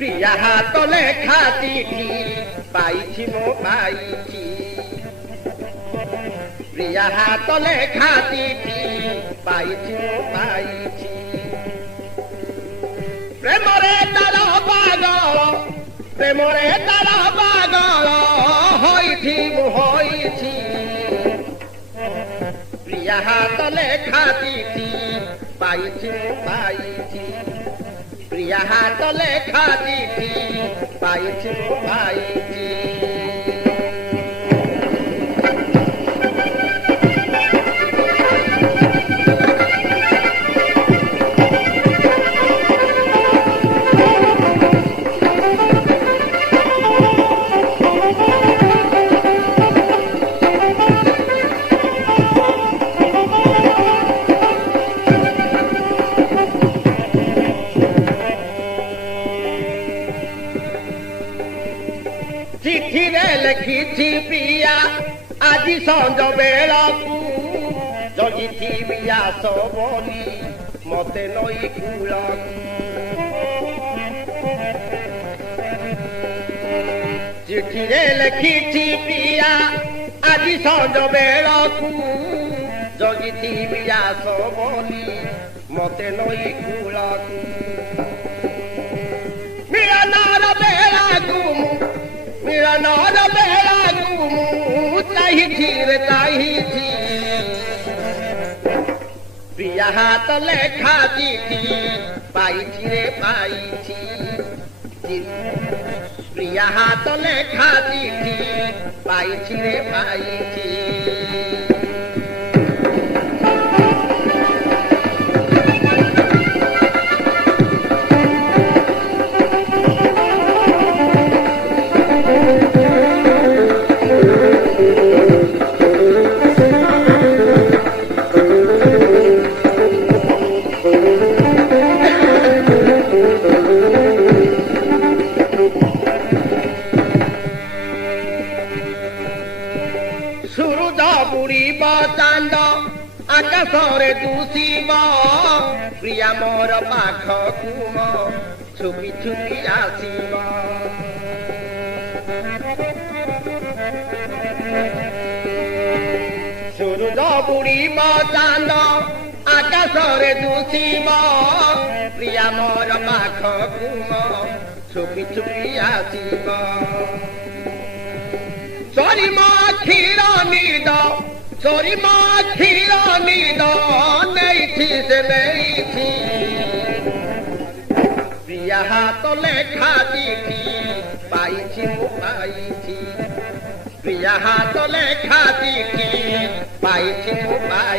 প্রিয়া হাত লেখা চিঠি পাইছি মো পাইছি প্রিয়া হাত লেখা চিঠি পাইছি মো পাইছি প্রেমরে তার পাগল প্রেমরে তার পাগল হইছি মু হইছি প্রিয়া হাত লেখা চিঠি পাইছি মু পাইছি প্রিয়া হাত লেখা চিঠি পাইছি মু পাইছি চিঠিরে লেখিছি প্রিয়া আজি সঞ্জ বেড়াকু জগিথিবি আস বলি মতে নই কূলকু চিঠিরে লেখিছি প্রিয়া আজি সঞ্জ বেড়াকু জগিথিবি আস বলি মতে নই কূলকু মিলনার বেড়াকু মিলনার বেড়াকু চাহিছি রে চাহিছি প্রিয়া হাত লেখা চিঠি পাইছি রে পাইছি প্রিয়া হাত লেখা চিঠি পাইছি রে পাইছি সূর্য বুড়িব চাঁদ আকাশরে দুষিব প্রিয়া মোর পাখকু ছুপি ছুপি আসিব সূর্য বুড়িব চাঁদ আকাশরে দুষিব প্রিয়া মোর পাখকু ছুপি ছুপি আসিব চরি মা ক্ষীর নিদ চরি মা ক্ষীর নিদ নেইছি সে নেইছি প্রিয়া হাত লেখা চিঠি পাইছি মু পাইছি প্রিয়া হাত লেখা চিঠি পাইছি মু পাইছি